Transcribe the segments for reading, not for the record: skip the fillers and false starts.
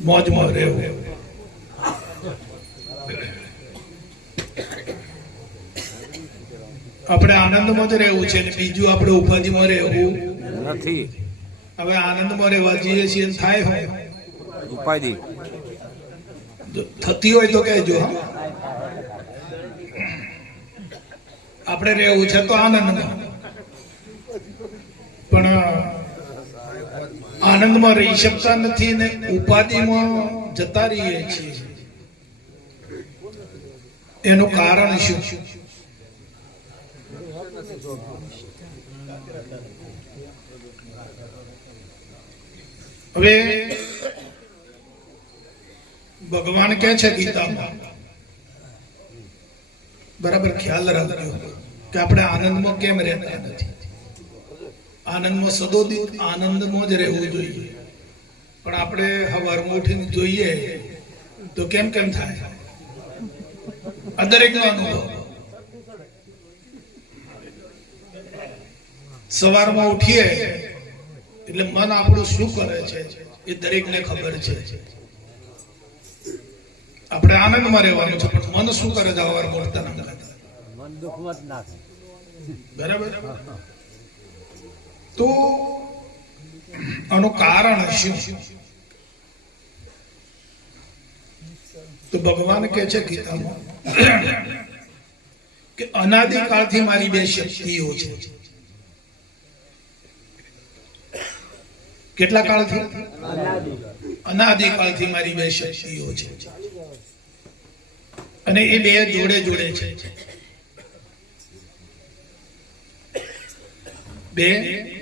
મોજમાં રહેવું. આપણે આનંદમાં જ રહેવું છે, બીજું આપણે ઉપાધિમાં રહેવું નથી. હવે આનંદમાં રહેવા જઈએ છીએ, થાય હોય ઉપાધિ થતી હોય તો કહેજો. આપણે રહેવું છે તો આનંદમાં, પણ આનંદમાં રહી શકતા નથી ને ઉપાધિમાં જતા રહીએ છીએ. એનું કારણ શું? હવે ભગવાન કહે છે ગીતામાં, બરાબર ખ્યાલ રાખજો કે આપણે આનંદમાં કેમ રહેતા નથી. આનંદમાં સદોદિત આનંદમાં જ રહેવું જોઈએ, પણ આપણે સવારમાં ઉઠીને જોઈએ તો કેમ કેમ થાય. આ દરેકનો અનુભવ. સવારમાં ઉઠીએ એટલે મન આપણું શું કરે છે એ દરેકને ખબર છે. આપણે આનંદમાં રહેવાનું છે, પણ મન શું કરે છે સવારમાં ઉઠતા મન દુઃખમાં જ નાખે. બરાબર. તો આનું કારણ શું? તો ભગવાન કહે છે ગીતામાં કે અનાદિકાળથી મારી બે શક્તિઓ છે. કેટલા કાળથી? અનાદિકાળથી મારી બે શક્તિઓ છે, અને એ બે જોડે જોડે છે. બે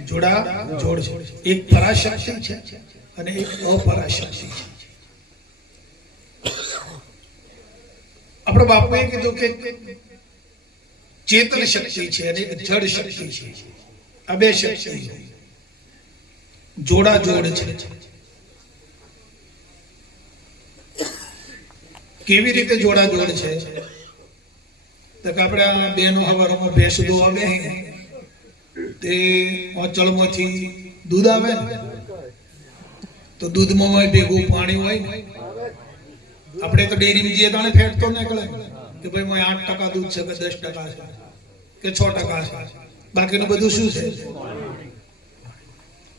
જોડા જોડ છે. એક પરાશક્તિ છે અને એક અપરાશક્તિ છે. આપણો બાપુએ કીધું કે ચેતન શક્તિ છે અને જડ શક્તિ છે. આ બે શક્તિ જોડા જોડ છે. કેવી રીતે જોડા જોડ છે? તો કે આપણે બેનો હવારમાં ભેંસ દોવા બે તે ઓચળમાંથી દૂધ આવે ને, તો દૂધમાં હોય ભેગું પાણી હોય ને. આપણે તો ડેરીમાં જઈએ તાણે ફેટ તો નીકળે કે ભાઈ મોય 8% દૂધ છે કે 10% છે કે 6% છે, બાકીનું બધું શું છે?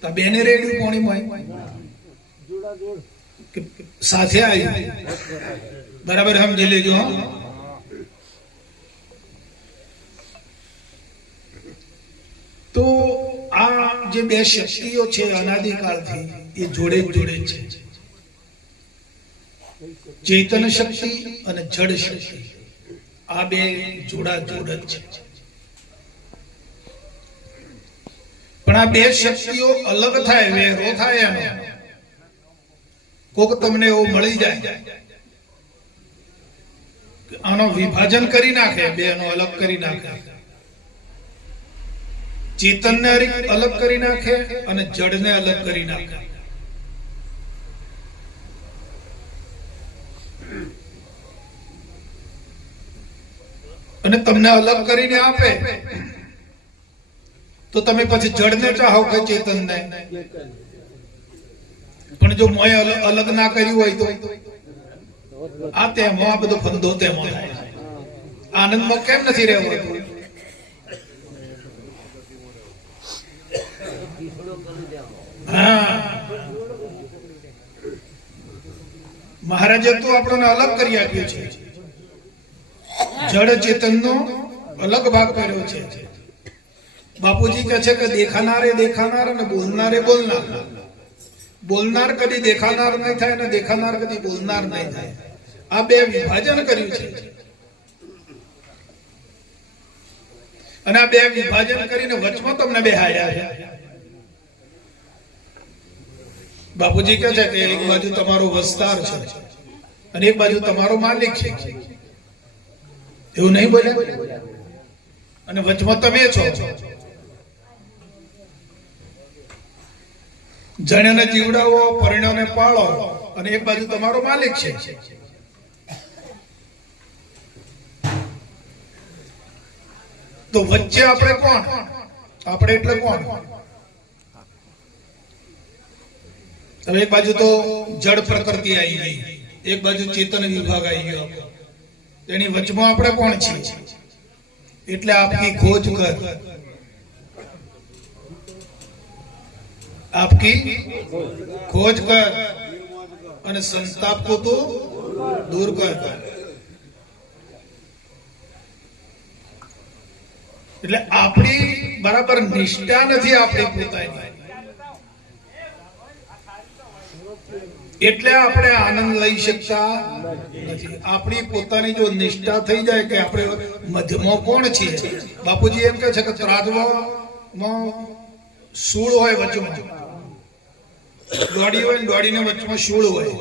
તો બેને રેડ્યું પાણીમાં કે સાથે આવી. બરાબર સમજી લેજો. તો આ જે બે શક્તિઓ છે અનાદિકાળથી એ જોડે જોડે છે. ચેતન શક્તિ અને જડ શક્તિ, આ બે જોડા જોડ જ છે. પણ આ બે શક્તિઓ અલગ થાય, વેરો થાય, એનો કોક તમને એવું મળી જાય આનો વિભાજન કરી નાખે, બેનો અલગ કરી નાખે. ચેતનને અલગ કરી નાખે અને જડને અલગ કરી નાખે. અને તમને અલગ કરીને આપે તો તમે પછી જડને ચાહો કે ચેતનને. પણ જો મોય અલગ ના કર્યું હોય તો આ તેમાં આ બધો ફંદો તેમાં થાય. આનંદમાં કેમ નથી રહેવાતું? મહારાજે તો આપણને અલગ કરી આપ્યું છે. જડ ચેતનનો અલગ ભાગ કર્યો છે. બાપુજી કહે છે કે દેખાનારે દેખાનાર અને બોલનારે બોલનાર. બોલનાર કદી દેખાનાર નહીં થાય અને દેખાનાર કદી બોલનાર નહીં થાય. આ બે વિભાજન કર્યું છે. અને આ બે વિભાજન કરીને વચમાં તમને બેહાડ્યા છે. બાપુજી કહે છે કે એક બાજુ તમારો વસ્તાર છે અને એક બાજુ તમારો માલિક છે. એવું નહીં બોલે? અને વચમાં તમે છો. જણને જીવડાવો, પરિણોને પાળો, અને એક બાજુ તમારો માલિક છે. તો વચ્ચે આપણે કોણ? આપણે એટલે કોણ? હવે એક બાજુ તો જડ પ્રકૃતિ આવી ગઈ, એક બાજુ ચેતન વિભાગ આવી ગયો, તેની વચમાં આપણે કોણ છીએ? એટલે આપકી ખોજ કર, આપકી ખોજ કર અને સંતાપ કો તો દૂર કર. એટલે આપણી બરાબર નિષ્ઠા નથી આપણી પોતાની, એટલે આપણે આનંદ લઈ શકતા નથી. આપણી પોતાની જો નિષ્ઠા થઈ જાય કે આપણે મધ્યમાં કોણ છીએ. બાપુજી એમ કહે છે કે ત્રાજવામાં શૂળ હોય વચમાં, દોડી હોય ને દોડીને વચમાં શૂળ હોય.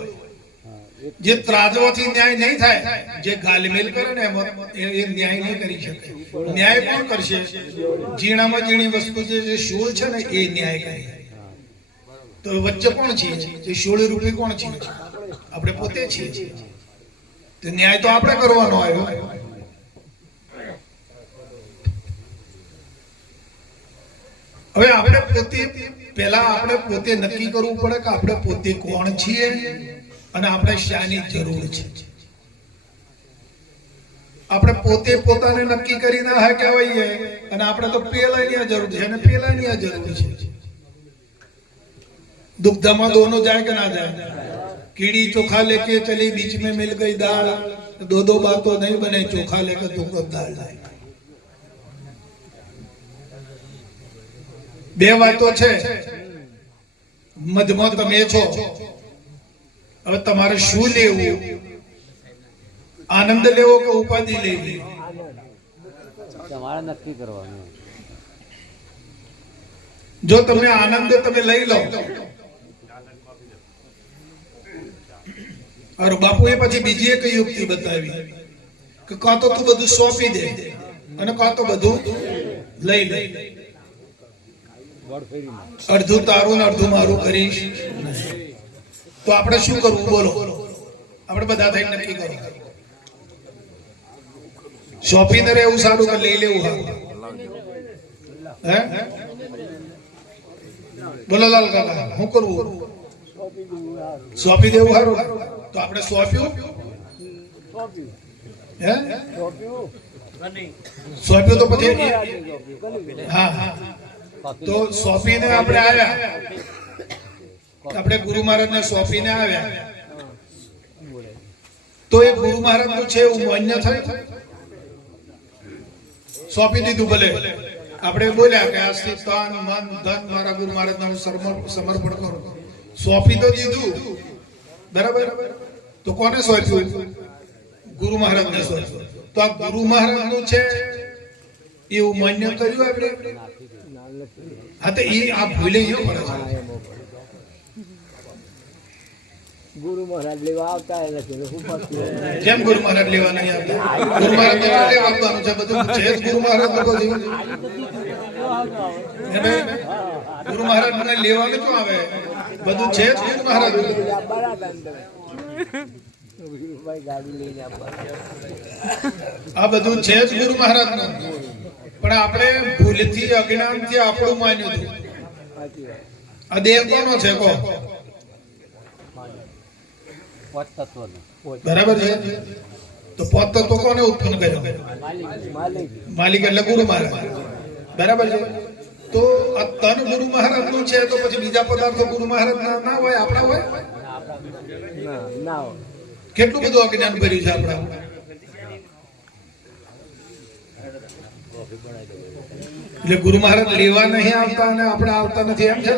જે ત્રાજવાથી ન્યાય નહીં થાય, જે ગાલમેલ કરે ને એમાં એ ન્યાય નહીં કરી શકે. ન્યાય કોણ કરશે? ઝીણામાં ઝીણી વસ્તુ જે શૂળ છે ને એ ન્યાય કરે. તો વચ્ચે કોણ છીએ? જે શૂળ રૂપી કોણ છીએ? આપણે પોતે છીએ. તો ન્યાય તો આપણે કરવાનો આવ્યો. હવે આપણે પોતે પહેલા આપણે પોતે નક્કી કરવું પડે કે આપણે પોતે કોણ છીએ અને આપણે શાની જરૂર છે. આપણે પોતે પોતાને નક્કી કરીને હા કહેવાય અને આપણે તો પેલાની આ જરૂર છે અને પેલાની આ જરૂર છે. दुग्धमा दोनों जाए कि ना जाए? कीड़ी चोखा लेके चली, बीच में मिल गई दाल, दो दो बातों नहीं बने, चोखा लेकर दो दाल लाए. બે વાતો છે, મધમાં તમે છો. હવે તમારે શું લેવું? આનંદ લેવો કે ઉપાધિ લેવી? તમારે નક્કી કરવાનું. જો તમે આનંદ તમે લઈ લો, और बापू એ પછી બીજી એક યુક્તિ બતાવી કે કાં તો તું બધું સોંપી દે અને કાં તો બધું લઈ લે. અડધું તારું ને અડધું મારું કરીશ. તો આપણે શું કરવું બોલો? આપણે બધા થઈને નક્કી કરો. સોંપીને રહેવું સારું કે લઈ લેવું સારું? હે બોલો લાલ કાકા, શું કરવું? સોંપી દેવું સારું? તો આપણે સોંપ્યું? હે સોંપ્યું તો પછી હા તો સોંપીને આપણે આવ્યા, આપણે ગુરુ મહારાજ ને સોંપીને આવ્યા, તો એ ગુરુ મહારાજ નું છે એવું માન્ય થયું? સોંપી દીધું, ભલે આપણે બોલ્યા કે આજથી તન મન ધન મારા ગુરુ મહારાજ નું સમર્પણ કરું, સોંપી તો દીધું બરાબર. તો કોને સોંપ્યું? ગુરુ મહારાજ ને સોંપ્યું. તો આ ગુરુ મહારાજ નું છે એવું માન્ય કર્યું આપણે? હા, તો એ આ ભૂલે પડે છે. ગુરુ મહારાજ લેવા આવતા નથી. કેમ ગુરુ મહારાજ લેવા નહીં આવતા? ગુરુ મહારાજ લેવા આવવાનું છે, બધું છે જ ગુરુ મહારાજ લોકો જીવન. ગુરુ મહારાજ મને લેવાનું શું આવે? બધું છે જ ગુરુ મહારાજ. આ બધું છે જ ગુરુ મહારાજ નું, પણ આપણે ભૂલથી અજ્ઞાનથી આપણું માન્યું હતું. આ દેહ કોનો છે? કો બરાબર છે. તો પોત તત્વ કોને ઉત્પન્ન કર્યો? માલિક એટલે ગુરુ મહારાજ. બરાબર છે. તો આ તન ગુરુ મહારાજ નું છે, તો પછી બીજા પદાર્થો ગુરુ મહારાજ ના હોય? આપણા હોય? કેટલું બધું અજ્ઞાન ભર્યું છે આપણા. એટલે ગુરુ મહારાજ લેવા નહીં આવતા અને આપણે આવતા નથી, એમ છે?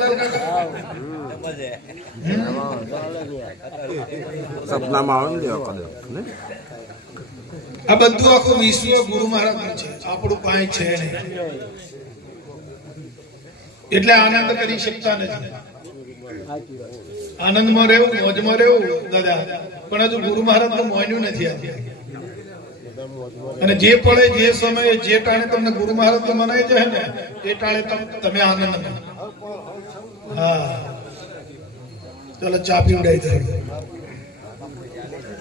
આ બધું આખું વિશ્વ ગુરુ મહારાજ નું છે, આપણું કાંઈ છે નહીં. એટલે આનંદ કરી શકતા નથી. આનંદમાં રહેવું, મોજમાં રહેવું દાદા, પણ હજુ ગુરુ મહારાજ નું મોન્યું નથી. અને જે પડે જે સમયે જે ટાણે તમને ગુરુ મહારાજ નું મનાઈ જાય ને એ ટાણે તમે આનંદ. હા, ચાલો ચા પીવડાવી દે.